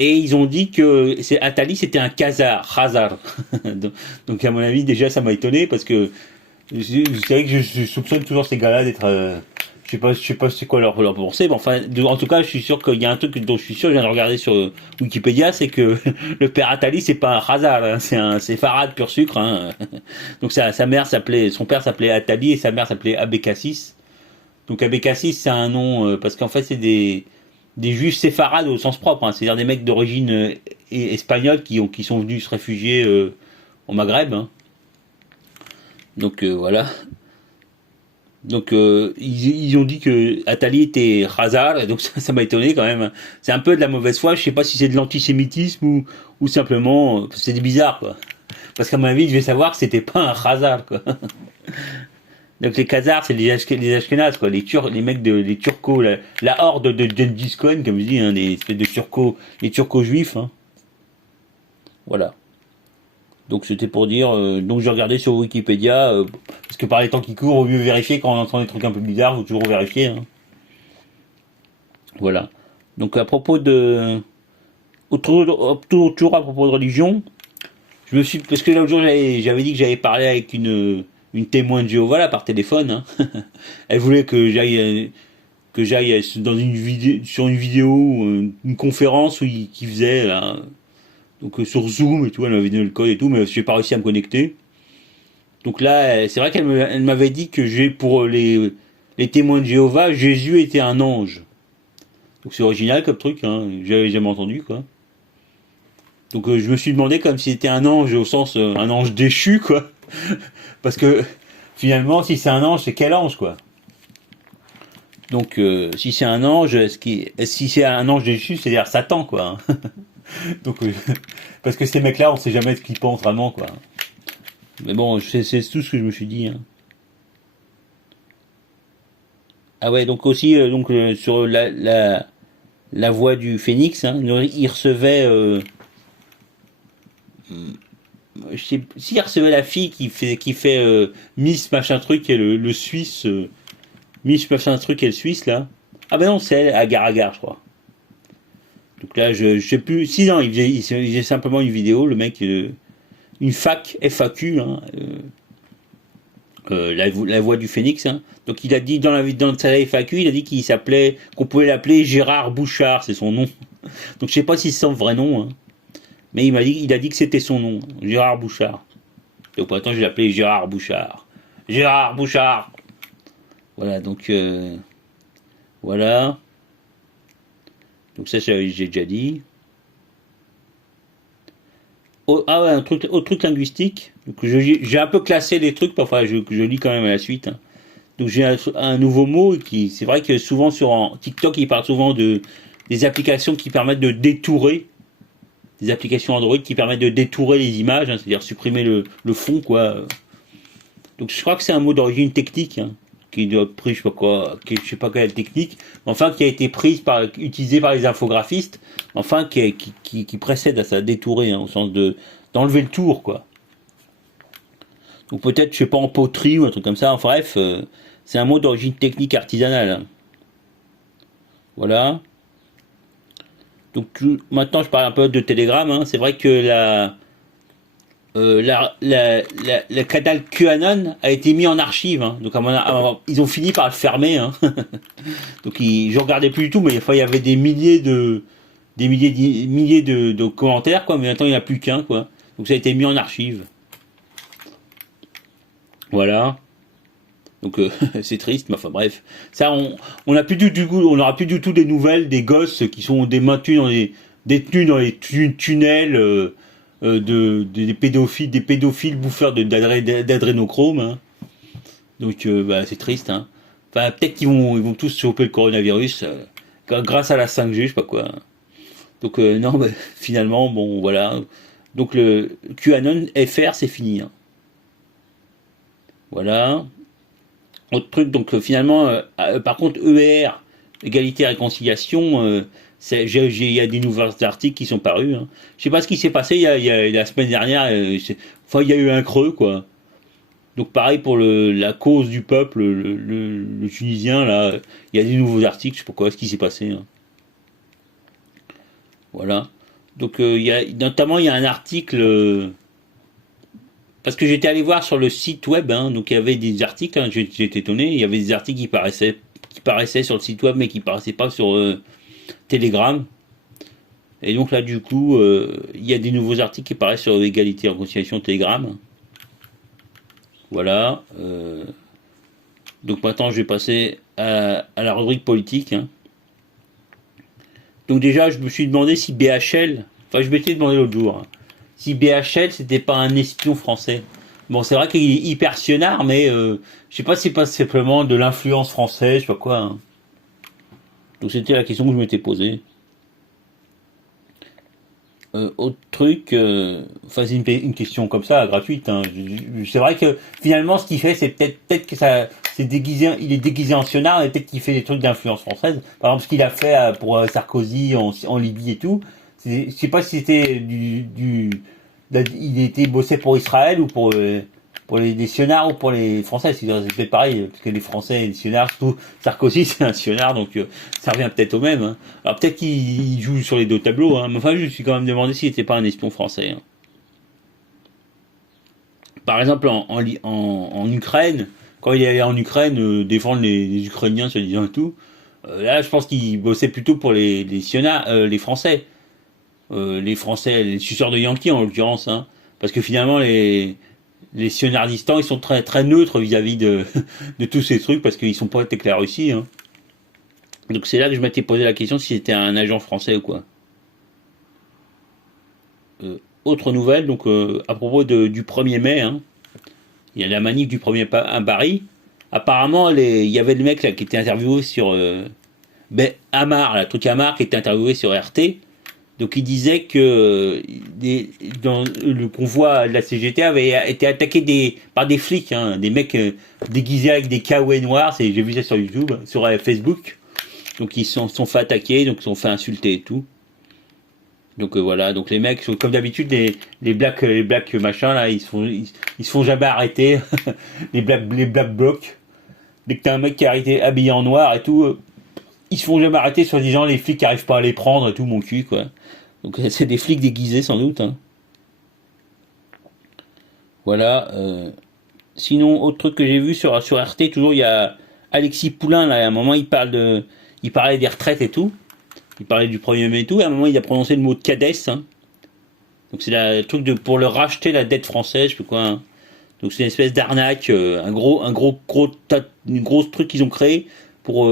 et ils ont dit que Atali, c'était un Khazar. Donc, à mon avis, déjà, ça m'a étonné, parce que c'est vrai que je soupçonne toujours ces gars-là d'être... je sais pas c'est quoi leur pensée, mais enfin, en tout cas, je suis sûr qu'il y a un truc dont je suis sûr, je viens de regarder sur Wikipédia, c'est que le père Attali, c'est pas un Khazar, hein, c'est Farad pur sucre, hein. Donc son père s'appelait Attali et sa mère s'appelait Abécassis. Donc Abécassis, c'est un nom, parce qu'en fait, c'est des juifs séfarades au sens propre, hein, c'est-à-dire des mecs d'origine espagnole qui sont venus se réfugier au Maghreb, hein. Donc voilà. Donc ils ont dit que Attali était Khazar, et donc ça m'a étonné quand même. C'est un peu de la mauvaise foi, je sais pas si c'est de l'antisémitisme ou simplement c'est bizarre, quoi. Parce qu'à mon avis, je vais savoir que c'était pas un Khazar, quoi. Donc les Khazars, c'est les Ashkénazes, quoi, les mecs les Turcos, la horde de Gengis Khan, comme je dis, hein, les espèces de les Turcos juifs, hein. Voilà. Donc c'était pour dire, donc j'ai regardé sur Wikipédia, parce que par les temps qui courent, au mieux vérifier quand on entend des trucs un peu bizarres, faut toujours vérifier. Hein. Voilà. Donc à propos toujours à propos de religion, parce que l'autre jour j'avais dit que j'avais parlé avec une témoin de Jéhovah là par téléphone. Hein. Elle voulait que j'aille sur une vidéo, une conférence qui faisait là, donc sur Zoom et tout, elle m'avait donné le code et tout, mais j'ai pas réussi à me connecter. Donc là, c'est vrai elle m'avait dit que pour les témoins de Jéhovah, Jésus était un ange. Donc c'est original comme truc, hein, j'avais jamais entendu, quoi. Donc je me suis demandé comme si c'était un ange au sens un ange déchu, quoi. Parce que finalement, si c'est un ange, c'est quel ange, quoi. Donc si c'est un ange, si c'est un ange déchu, c'est-à-dire Satan, quoi. Donc parce que ces mecs-là, on sait jamais ce qu'ils pensent vraiment, quoi. Mais bon, c'est tout ce que je me suis dit. Hein. Ah ouais, donc aussi sur la voix du Phénix, hein, il recevait s'il recevait la fille qui fait Miss machin truc et le Suisse Miss machin truc et le Suisse là. Ah ben non, c'est elle, Agar, je crois. Donc là, je sais plus. Si non, il faisait simplement une vidéo, le mec, une FAQ, hein, la voix du Phénix. Hein. Donc il a dit dans sa FAQ, il a dit qu'on pouvait l'appeler Gérard Bouchard, c'est son nom. Donc je sais pas si c'est son vrai nom, hein. Mais il a dit que c'était son nom, Gérard Bouchard. Donc maintenant je vais l'appeler Gérard Bouchard. Gérard Bouchard. Voilà, donc voilà. Donc ça, j'ai déjà dit. Oh, ah ouais, autre truc linguistique. Donc j'ai un peu classé les trucs, parfois je lis quand même à la suite, hein. Donc j'ai un nouveau mot qui, c'est vrai que souvent TikTok, ils parlent souvent des applications qui permettent de détourer, des applications Android qui permettent de détourer les images, hein, c'est-à-dire supprimer le fond, quoi. Donc je crois que c'est un mot d'origine technique, hein, qui doit être pris, je sais pas quoi, je sais pas quelle technique, enfin qui a été utilisé par les infographistes, enfin qui précède à ça, détourer, hein, au sens d'enlever le tour, quoi. Donc peut-être, je sais pas, en poterie ou un truc comme ça, enfin bref, c'est un mot d'origine technique artisanale, hein. Voilà. Donc maintenant je parle un peu de Telegram, hein. C'est vrai que le canal QAnon a été mis en archive, hein. Donc ils ont fini par le fermer, hein. Donc je regardais plus du tout, mais il y avait des milliers de commentaires, quoi. Mais maintenant il n'y en a plus qu'un, quoi. Donc ça a été mis en archive. Voilà. Donc c'est triste, mais enfin bref. Ça, on a plus du coup, on n'aura plus du tout des nouvelles des gosses qui sont détenus dans les tunnels des pédophiles bouffeurs d'adrénochrome, hein. Donc bah, c'est triste, hein. Enfin peut-être ils vont tous choper le coronavirus grâce à la 5G, je sais pas quoi. Donc non, bah, finalement bon voilà. Donc le QAnon FR c'est fini, hein. Voilà. Autre truc, donc finalement, par contre, ER, égalité et réconciliation, il y a des nouveaux articles qui sont parus, hein. Je sais pas ce qui s'est passé il y a la semaine dernière, enfin il y a eu un creux, quoi. Donc pareil pour la cause du peuple, le tunisien, là, il y a des nouveaux articles, je sais pas quoi, ce qui s'est passé, hein. Voilà. Donc notamment il y a un article, parce que j'étais allé voir sur le site web, hein, donc il y avait des articles, hein, j'étais étonné, il y avait des articles qui paraissaient sur le site web, mais qui paraissaient pas sur Telegram. Et donc là, du coup, il y a des nouveaux articles qui paraissent sur l'égalité et réconciliation Telegram. Voilà. Donc maintenant, je vais passer à la rubrique politique, hein. Donc déjà, je me suis demandé si BHL, enfin je m'étais demandé l'autre jour, hein, si BHL c'était pas un espion français. Bon, c'est vrai qu'il est hyper sionard, mais je sais pas si c'est pas simplement de l'influence française, je sais pas quoi, hein. Donc c'était la question que je m'étais posée. Autre truc, enfin c'est une question comme ça, gratuite, hein. C'est vrai que finalement ce qu'il fait, c'est peut-être que ça, il est déguisé en sionard, et peut-être qu'il fait des trucs d'influence française. Par exemple, ce qu'il a fait pour Sarkozy en Libye et tout. Je sais pas si c'était il était bossé pour Israël ou pour les sionards ou pour les Français. C'est peut-être pareil, parce que les Français et les sionards, surtout Sarkozy, c'est un sionard, donc ça revient peut-être au même, hein. Alors peut-être qu'il joue sur les deux tableaux, hein, mais enfin je me suis quand même demandé s'il n'était pas un espion français, hein. Par exemple en Ukraine, quand il est allé en Ukraine défendre les Ukrainiens, se disant et tout, là je pense qu'il bossait plutôt pour les sionards, les Français. Les Français, les suceurs de Yankee en l'occurrence, hein. Parce que finalement les sionardistans, ils sont très très neutres vis-à-vis de tous ces trucs, parce qu'ils sont pas avec la Russie, hein. Donc c'est là que je m'étais posé la question si c'était un agent français ou quoi. Autre nouvelle, donc à propos du 1er mai, hein, il y a la manif du 1er à Paris. Apparemment, il y avait le mec là qui était interviewé sur Amar, le truc Amar qui était interviewé sur RT. Donc il disait que dans le convoi de la CGT avait été attaqué par des flics, hein, des mecs déguisés avec des kawaii noirs. J'ai vu ça sur YouTube, sur Facebook. Donc ils sont fait attaquer, donc ils sont fait insulter et tout. Donc voilà, donc les mecs, comme d'habitude, les blacks machin là, ils se font jamais arrêter. les black blocs. Dès que t'as un mec qui est arrêté habillé en noir et tout, ils se font jamais arrêter, soi-disant les flics qui arrivent pas à les prendre et tout, mon cul, quoi. Donc c'est des flics déguisés sans doute, hein. Voilà. Sinon, autre truc que j'ai vu sur RT, toujours il y a Alexis Poulain là. À un moment il parlait des retraites et tout. Il parlait du 1er mai et tout. Et à un moment il a prononcé le mot de CADES, hein. Donc c'est le truc pour le racheter la dette française, je sais pas quoi, hein. Donc c'est une espèce d'arnaque, une grosse truc qu'ils ont créé pour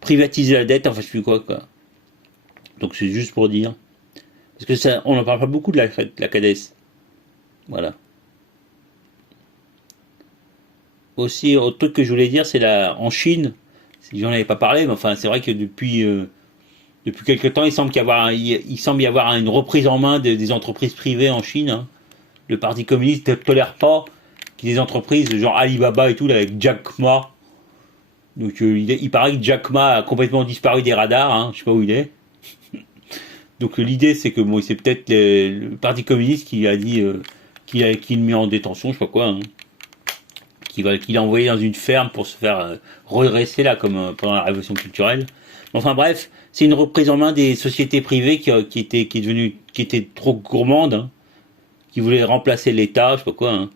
privatiser la dette, enfin je sais plus quoi. Donc c'est juste pour dire. Parce que ça, on n'en parle pas beaucoup de la CADES. Voilà. Aussi, autre truc que je voulais dire, c'est en Chine, j'en avais pas parlé, mais enfin c'est vrai que depuis quelques temps, il semble y avoir une reprise en main des entreprises privées en Chine. Hein. Le Parti communiste ne tolère pas qu'il y ait des entreprises genre Alibaba et tout, là, avec Jack Ma. Donc il paraît que Jack Ma a complètement disparu des radars, hein, je sais pas où il est. Donc l'idée c'est que bon, c'est peut-être le Parti communiste qui a dit qu'il le met en détention, je sais pas quoi, hein, qu'il a envoyé dans une ferme pour se faire redresser là comme pendant la révolution culturelle. Enfin bref, c'est une reprise en main des sociétés privées qui était trop gourmande, hein, qui voulait remplacer l'État, je sais pas quoi. Hein.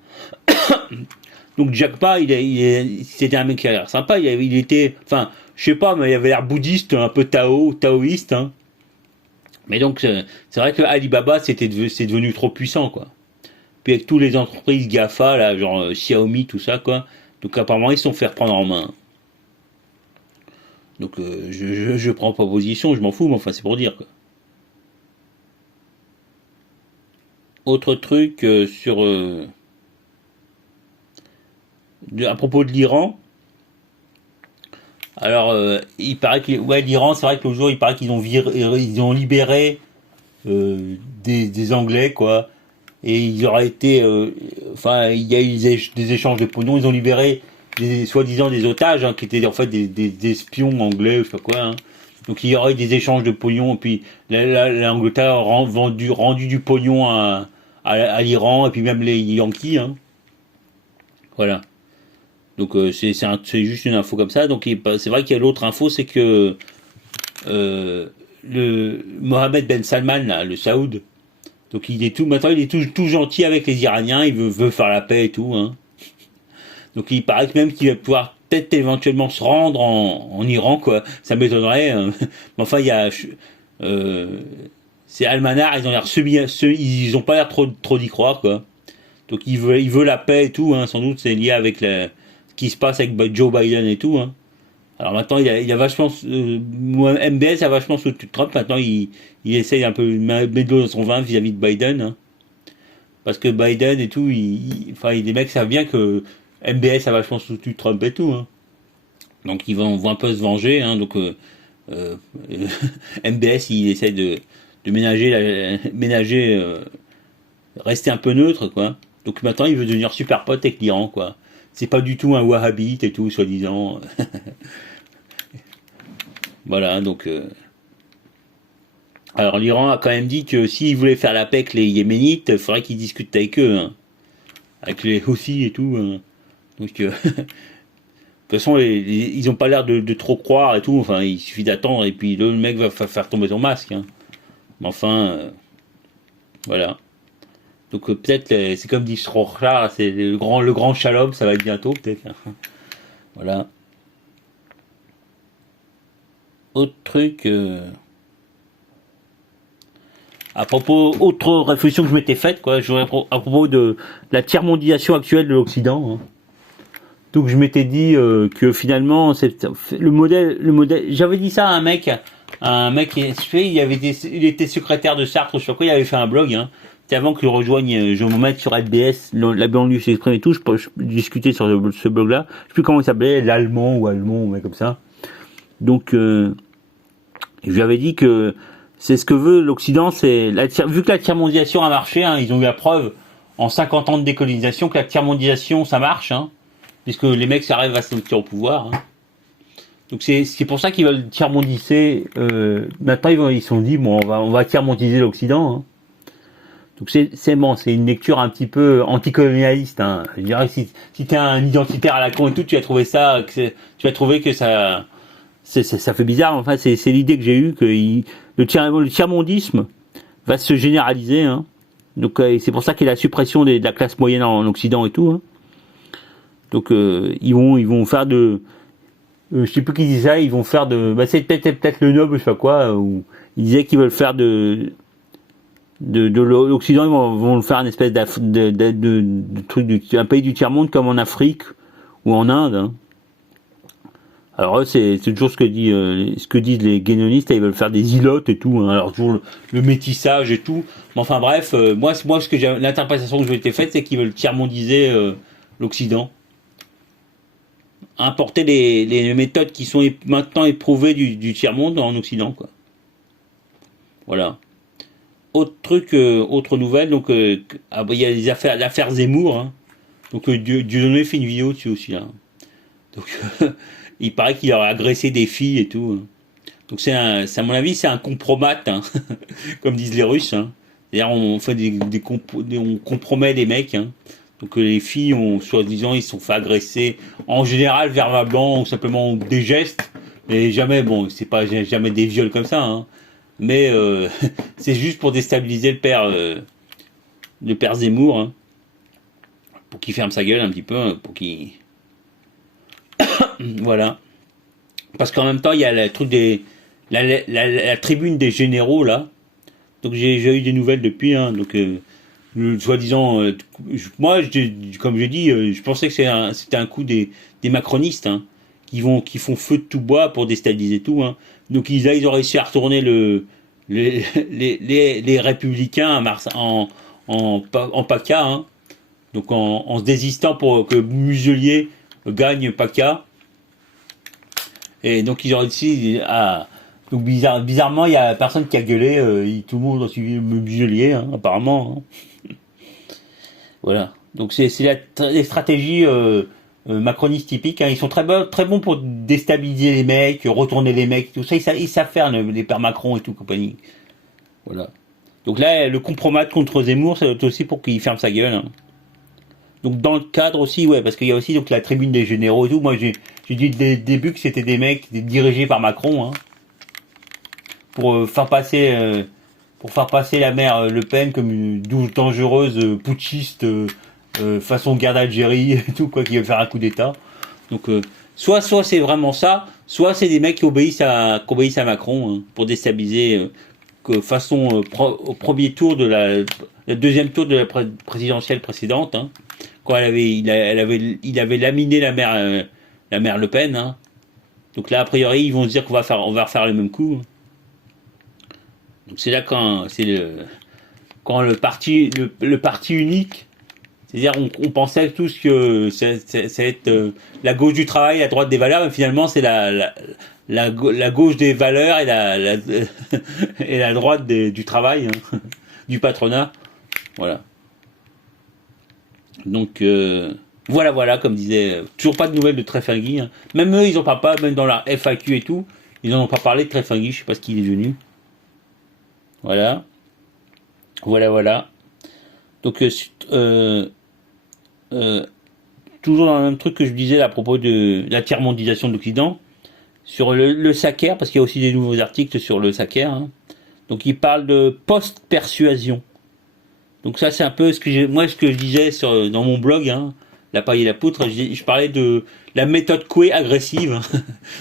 Donc Jack Ma, c'était un mec qui a l'air sympa. Il était, enfin, je sais pas, mais il avait l'air bouddhiste, un peu taoïste. Hein. Mais donc c'est vrai que Alibaba c'est devenu trop puissant quoi. Puis avec tous les entreprises GAFA là, genre Xiaomi tout ça quoi. Donc apparemment ils se sont fait reprendre en main. Donc je prends pas position, je m'en fous, mais enfin c'est pour dire quoi. Autre truc à propos de l'Iran. Alors il paraît que l'Iran, c'est vrai que l'autre jour il paraît qu'ils ont libéré des Anglais quoi. Et ils auraient été, enfin il y a eu des échanges de pognon, ils ont libéré soi-disant des otages hein, qui étaient en fait des espions anglais ou je sais pas quoi. Hein. Donc il y aurait eu des échanges de pognon et puis l'Angleterre a rendu du pognon à l'Iran et puis même les Yankees. Hein. Voilà. Donc c'est juste une info comme ça. Donc c'est vrai qu'il y a l'autre info, c'est que le Mohammed Ben Salman, là, le Saoud, donc maintenant il est tout gentil avec les Iraniens, il veut faire la paix et tout. Hein. Donc il paraît que même qu'il va pouvoir peut-être éventuellement se rendre en Iran, quoi. Ça m'étonnerait. Hein. Mais enfin il y a c'est Al-Manar, ils ont l'air ils ont pas l'air trop d'y croire, quoi. Donc il veut la paix et tout. Hein. Sans doute c'est lié avec ce qui se passe avec Joe Biden et tout. Hein. Alors maintenant, il a vachement, MBS a vachement soutenu Trump. Maintenant, il essaye un peu de mettre de l'eau dans son vin vis-à-vis de Biden. Hein. Parce que Biden et tout, enfin, les mecs savent bien que MBS a vachement soutenu Trump et tout. Hein. Donc, ils vont un peu se venger. Hein. Donc, MBS, il essaie de ménager, rester un peu neutre, quoi. Donc maintenant, il veut devenir super pote avec l'Iran, quoi. C'est pas du tout un wahhabite et tout, soi-disant. Voilà, donc... Alors l'Iran a quand même dit que s'il voulait faire la paix avec les Yéménites, il faudrait qu'il discute avec eux. Hein. Avec les Houthis et tout. Hein. Donc... de toute façon, ils ont pas l'air de trop croire et tout. Enfin, il suffit d'attendre et puis le mec va faire tomber son masque. Hein. Mais enfin... voilà. Donc peut-être, c'est comme dit Strochard, c'est le grand shalom, ça va être bientôt peut-être. Voilà. Autre truc... à propos, autre réflexion que je m'étais faite, quoi, à propos de la tiers-mondisation actuelle de l'Occident. Hein. Donc je m'étais dit que finalement, le modèle, j'avais dit ça à un mec il était secrétaire de Sartre, je sais pas quoi, il avait fait un blog. Hein. C'était avant qu'il rejoigne, je vais me mettre sur LBS, la banlieue s'exprime et tout, je discutais sur ce blog-là, je sais plus comment il s'appelait, l'allemand ou allemand, ou comme ça. Donc je lui avais dit que c'est ce que veut l'Occident, vu que la tiers-mondisation a marché, hein, ils ont eu la preuve en 50 ans de décolonisation que la tiers-mondisation ça marche, hein, puisque les mecs s'arrivent à se mettre au pouvoir. Hein. Donc c'est pour ça qu'ils veulent tiers-mondiser. Maintenant ils se sont dit bon on va tiers-mondiser l'Occident. Hein. Donc c'est une lecture un petit peu anticolonialiste. Hein. Je dirais que si t'es un identitaire à la con et tout, tu vas trouver que ça fait bizarre. Enfin c'est l'idée que j'ai eue que le tiers-mondisme va se généraliser. Hein. Donc c'est pour ça qu'il y a la suppression de la classe moyenne en Occident et tout. Hein. Donc ils vont faire je sais plus qui disait ça, ils vont faire c'est peut-être le noble, je sais pas quoi, où ils disaient qu'ils veulent faire de de l'Occident, ils vont le faire une espèce de truc un pays du tiers-monde comme en Afrique ou en Inde. Hein. Alors eux, c'est toujours ce que disent les guénonistes, ils veulent faire des îlots et tout. Hein. Alors toujours le métissage et tout. Mais enfin bref, moi ce que j'ai, l'interprétation que j'ai été faite, c'est qu'ils veulent tiers-mondiser l'Occident. Importer les méthodes qui sont maintenant éprouvées du tiers-monde en Occident, quoi. Voilà. Autre truc, autre nouvelle, donc il y a l'affaire Zemmour. Hein. Donc Dieudonné fait une vidéo dessus aussi là. Donc il paraît qu'il aurait agressé des filles et tout. Hein. Donc à mon avis c'est un compromat, hein, comme disent les Russes. Hein. C'est-à-dire on fait on compromet les mecs. Hein. Donc les filles ont soi-disant ils se sont fait agresser en général verbalement ou simplement des gestes, mais jamais c'est pas jamais des viols comme ça. Hein. Mais c'est juste pour déstabiliser le père Zemmour, hein, pour qu'il ferme sa gueule un petit peu, pour qu'il voilà. Parce qu'en même temps il y a le truc la tribune des généraux là. Donc j'ai eu des nouvelles depuis, hein, donc soi-disant, moi comme j'ai dit, je pensais que c'était un coup des macronistes, hein, qui font feu de tout bois pour déstabiliser tout, hein. Donc ils ont réussi à retourner les républicains en PACA, hein. Donc en se désistant pour que Muselier gagne PACA. Et donc ils ont réussi à... Donc bizarrement, il y a personne qui a gueulé, tout le monde a suivi Muselier, hein, apparemment. Hein. Voilà. Donc c'est les stratégies macronistes typiques. Hein. Ils sont très bons pour déstabiliser les mecs, retourner les mecs, tout ça. Ils savent faire les pères Macron et tout compagnie. Voilà. Donc là, le compromat contre Zemmour, c'est aussi pour qu'il ferme sa gueule. Hein. Donc dans le cadre aussi, ouais, parce qu'il y a aussi donc la tribune des généraux et tout. Moi, j'ai dit dès le début que c'était des mecs dirigés par Macron, hein, pour faire passer la mère Le Pen comme une dangereuse putschiste façon guerre d'Algérie et tout, quoi, qui veut faire un coup d'État. Donc soit c'est vraiment ça, soit c'est des mecs qui obéissent à Macron, hein, pour déstabiliser façon au premier tour de la deuxième tour de la présidentielle précédente, hein, quand il avait laminé la mère Le Pen, hein. Donc là a priori ils vont se dire on va refaire le même coup. Hein. Donc c'est là quand le parti unique, c'est-à-dire on pensait tous que ça être la gauche du travail, la droite des valeurs, mais finalement c'est la gauche des valeurs et et la droite du travail, hein, du patronat. Voilà. Donc voilà, comme disait, toujours pas de nouvelles de Trefingui. Hein. Même eux, ils en parlent pas, même dans la FAQ et tout, ils en ont pas parlé de Trefingui, je sais pas ce qu'il est devenu. Voilà. Donc toujours dans le même truc que je disais à propos de la tiers-mondisation de l'Occident, sur le Sacer, parce qu'il y a aussi des nouveaux articles sur le Sacer. Hein. Donc il parle de post-persuasion. Donc ça c'est un peu ce que je disais dans mon blog, hein, La paille et la poutre, je parlais de la méthode Coué agressive.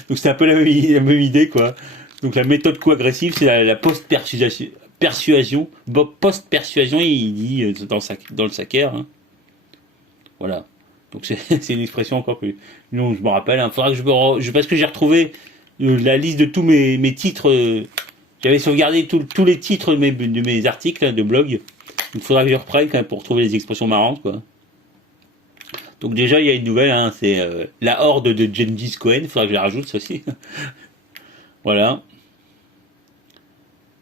Donc c'est un peu la même idée, quoi. Donc la méthode Coué agressive, c'est la post-persuasion. Post-persuasion, il dit dans le Sacer. Hein. Voilà. Donc c'est une expression encore que non, je me rappelle. Il faudra que parce que j'ai retrouvé la liste de tous mes titres. J'avais sauvegardé tous les titres de mes articles de blog. Il faudra que je reprenne quand même pour trouver les expressions marrantes, quoi. Donc déjà il y a une nouvelle, hein, c'est la horde de Gengis Cohen. Il faudra que je la rajoute, ça aussi. Voilà.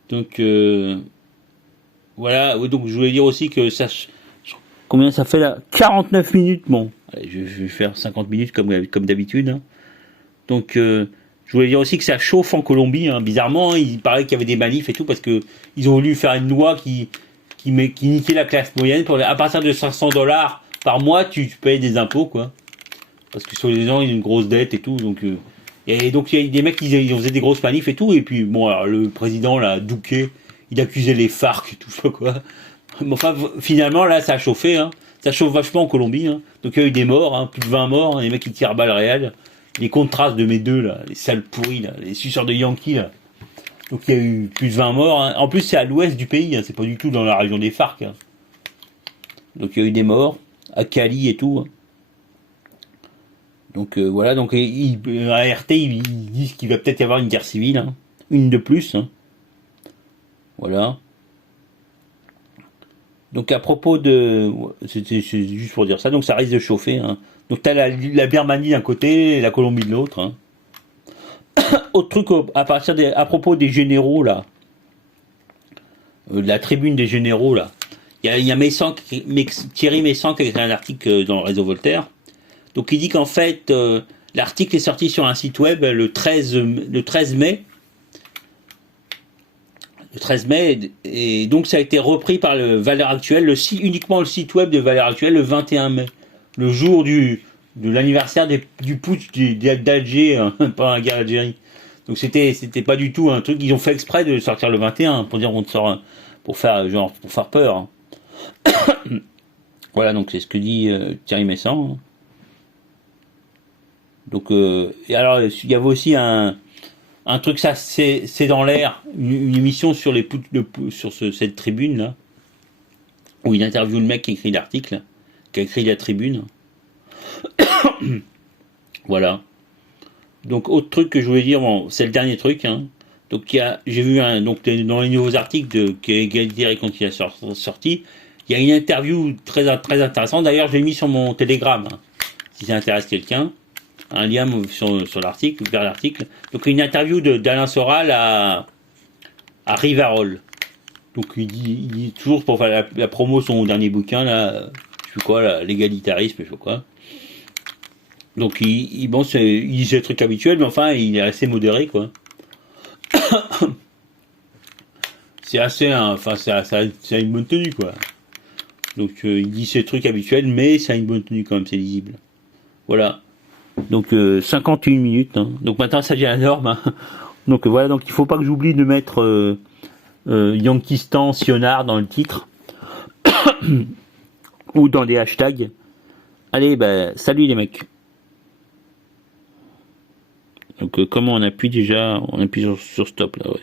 Donc voilà. Donc je voulais dire aussi que ça. Combien ça fait là? 49 minutes, bon. Allez, je vais faire 50 minutes comme d'habitude. Hein. Donc, je voulais dire aussi que ça chauffe en Colombie. Hein. Bizarrement, il paraît qu'il y avait des manifs et tout parce que ils ont voulu faire une loi qui niquait la classe moyenne. À partir de $500 par mois, tu payes des impôts, quoi. Parce que sur les gens, ils ont une grosse dette et tout. Donc, et donc il y a des mecs qui faisaient des grosses manifs et tout. Et puis, bon, alors, le président, là, Duque, il accusait les FARC et tout ça, quoi. Mais enfin, finalement, là, ça a chauffé, hein. Ça chauffe vachement en Colombie, hein. Donc, il y a eu des morts, hein, plus de 20 morts, hein, les mecs qui tirent à balles réelles. Les contrastes de mes deux, là, les sales pourris, là, les suceurs de Yankees, là. Donc il y a eu plus de 20 morts. Hein. En plus c'est à l'ouest du pays, hein. C'est pas du tout dans la région des FARC. Hein. Donc il y a eu des morts à Cali et tout. Hein. Donc voilà, donc à RT ils disent qu'il va peut-être y avoir une guerre civile, hein. Une de plus. Hein. Voilà. Donc à propos de, c'est juste pour dire ça, donc ça risque de chauffer. Hein. Donc t'as la Birmanie d'un côté et la Colombie de l'autre. Hein. Autre truc à propos des généraux là, de la tribune des généraux là. Il y a Thierry Messant qui a écrit un article dans le réseau Voltaire. Donc il dit qu'en fait l'article est sorti sur un site web le 13 mai. Le 13 mai, et donc ça a été repris par le Valeurs Actuelles, uniquement le site web de Valeurs Actuelles le 21 mai, le jour de l'anniversaire du putsch d'Alger pendant la guerre d'Algérie. Donc c'était pas du tout un truc, ils ont fait exprès de sortir le 21 pour dire on te sort, pour faire peur. Hein. Voilà, donc c'est ce que dit Thierry Messant. Hein. Donc et alors il y avait aussi un truc, ça c'est dans l'air, une émission sur cette tribune là, où il interviewe le mec qui écrit l'article, qui a écrit la tribune. Voilà. Donc autre truc que je voulais dire, bon, c'est le dernier truc. Hein. Donc j'ai vu donc dans les nouveaux articles qui est Égalité et Réconciliation sorti, il y a une interview très très intéressante. D'ailleurs, je l'ai mis sur mon Telegram, hein, si ça intéresse quelqu'un. Un lien sur l'article, vers l'article. Donc une interview d'Alain Soral à Rivarol. Donc il dit toujours pour faire la promo de son dernier bouquin là, je sais quoi, l'égalitarisme, je sais quoi. Donc il dit ce truc habituel, mais enfin il est assez modéré quoi. C'est assez, enfin ça a une bonne tenue quoi. Donc il dit ces trucs habituels, mais ça a une bonne tenue quand même, c'est lisible. Voilà. Donc 51 minutes. Hein. Donc maintenant ça devient la norme. Hein. Donc voilà, donc il faut pas que j'oublie de mettre Yankistan Sionard dans le titre ou dans des hashtags. Allez, salut les mecs. Donc comment on appuie déjà? On appuie sur stop là, ouais.